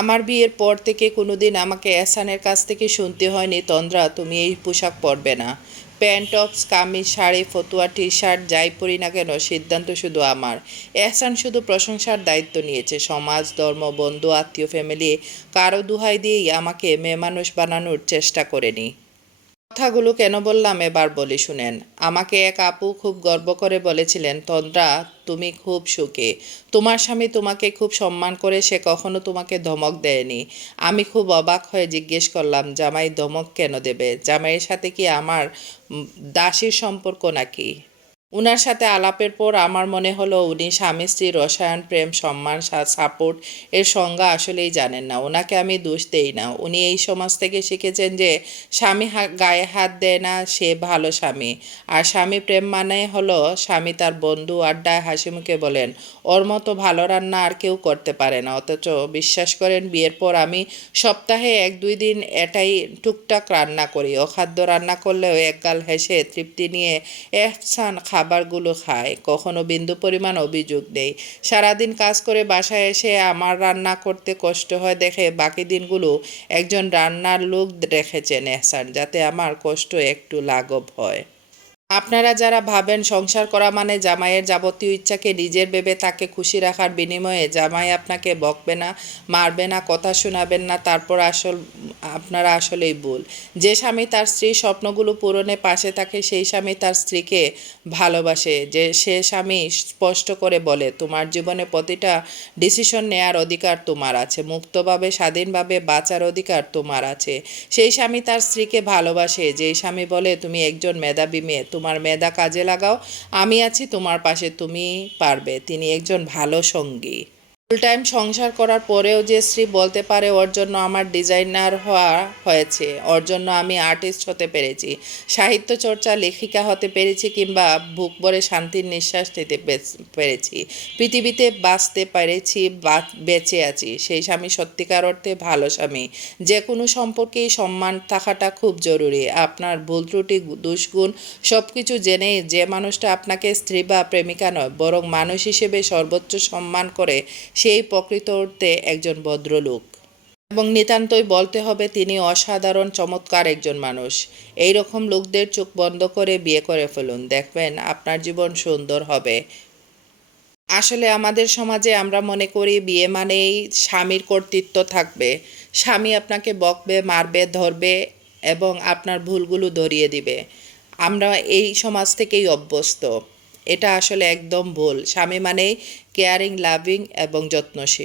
আমার বিয়ের পর থেকে কোনো দিন আমাকে অ্যাসানের কাছ থেকে শুনতে হয়নি, তন্দ্রা, তুমি এই পোশাক পরবে না। প্যান্ট, টপস, কামিজ, শাড়ি, ফতুয়া টি শার্ট যাই পরি না কেন, সিদ্ধান্ত শুধু আমার। এহসান শুধু প্রশংসার দায়িত্ব নিয়েছে। সমাজ, ধর্ম, বন্ধু, আত্মীয় ফ্যামিলি কারও দুহাই দিয়েই আমাকে মেয়ে মানুষ বানানোর চেষ্টা করেনি। কথাগুলো কেন বললাম এবার বলি শুনেন। আমাকে এক আপু খুব গর্ব করে বলেছিলেন, তন্দ্রা, তুমি খুব সুখে। তোমার স্বামী তোমাকে খুব সম্মান করে, সে কখনো তোমাকে ধমক দেয়নি। আমি খুব অবাক হয়ে জিজ্ঞেস করলাম, জামাই ধমক কেন দেবে? জামাইয়ের সাথে কি আমার দাসীর সম্পর্ক নাকি? উনার সাথে আলাপের পর আমার মনে হলো উনি স্বামী, স্ত্রী, রসায়ন, প্রেম, সম্মান সাপোর্ট এর সংজ্ঞা আসলেই জানেন না। ওনাকে আমি দোষ দেই না। উনি এই সমাজ থেকে শিখেছেন যে স্বামী গায়ে হাত দেয় না, সে ভালো স্বামী। আর স্বামী প্রেম মানে হলো স্বামী তার বন্ধু আড্ডায় হাসি মুখে বলেন, ওর মতো ভালো রান্না আর কেউ করতে পারে না। অথচ বিশ্বাস করেন বিয়ের পর আমি সপ্তাহে এক, দুই দিন এটাই টুকটাক রান্না করি। অখাদ্য রান্না করলেও একগাল হেসে তৃপ্তি নিয়ে এহসান খাবারগুলো খায়, কখনো বিন্দু পরিমাণ অভিযোগ নেই সারাদিন কাজ করে বাসায় এসে আমার রান্না করতে কষ্ট হয় দেখে বাকি দিনগুলো একজন রান্নার লোক রেখেছেন এহসান, যাতে আমার কষ্ট একটু লাঘব হয়। আপনারা যারা ভাবেন সংসার করা মানে জামাইয়ের যাবতীয় ইচ্ছাকে নিজের ভেবে তাকে খুশি রাখার বিনিময়ে জামাই আপনাকে বকবে না, মারবে না, কথা শোনাবেন না, তারপর আসল আপনারা আসলেই ভুল। যে স্বামী তার স্ত্রীর স্বপ্নগুলো পূরণে পাশে থাকে, সেই স্বামী তার স্ত্রীকে ভালোবাসে। যে সে স্বামী স্পষ্ট করে বলে, তোমার জীবনে প্রতিটা ডিসিশন নেয়ার অধিকার তোমার আছে। মুক্তভাবে, স্বাধীনভাবে বাঁচার অধিকার তোমার আছে। সেই স্বামী তার স্ত্রীকে ভালোবাসে। যেই স্বামী বলে, তুমি একজন মেধাবী মেয়ে তোমার মেধা কাজে লাগাও। আমি আছি তোমার পাশে তুমি পারবে। তিনি একজন ভালো সঙ্গী। ফুল টাইম সংসার করার পরেও যে স্ত্রী বলতে পারে ওর জন্য আমার ডিজাইনার হওয়া হয়েছে, ওর জন্য আমি আর্টিস্ট হতে পেরেছি, সাহিত্য চর্চা, লেখিকা হতে পেরেছি কিংবা বুক ভরে শান্তির নিঃশ্বাস নিতে পেরেছি, পৃথিবীতে বাঁচতে পেরেছি বেঁচে আছি, সেই স্বামী সত্যিকার অর্থে ভালো স্বামী যে কোনো সম্পর্কেই সম্মান থাকাটা খুব জরুরি, আপনার ভুল ত্রুটি, দুষ্গুণ সব কিছু জেনেই যে মানুষটা আপনাকে স্ত্রী বা প্রেমিকা নয়, বরং মানুষ হিসেবে সর্বোচ্চ সম্মান করে সেই প্রকৃত অর্থে একজন ভদ্রলোক। এবং নিতান্তই বলতে হবে, তিনি অসাধারণ, চমৎকার একজন মানুষ। এই রকম লোকদের চোখ বন্ধ করে বিয়ে করে ফেলুন। দেখবেন আপনার জীবন সুন্দর হবে। আসলে আমাদের সমাজে আমরা মনে করি, বিয়ে মানেই স্বামীর কর্তৃত্ব থাকবে। স্বামী আপনাকে বকবে, মারবে, ধরবে এবং আপনার ভুলগুলো ধরিয়ে দিবে। আমরা এই সমাজ থেকেই অভ্যস্ত। এটা আসলে একদম ভুল। স্বামী মানেই কেয়ারিং লাভিং এবং যত্নশীল।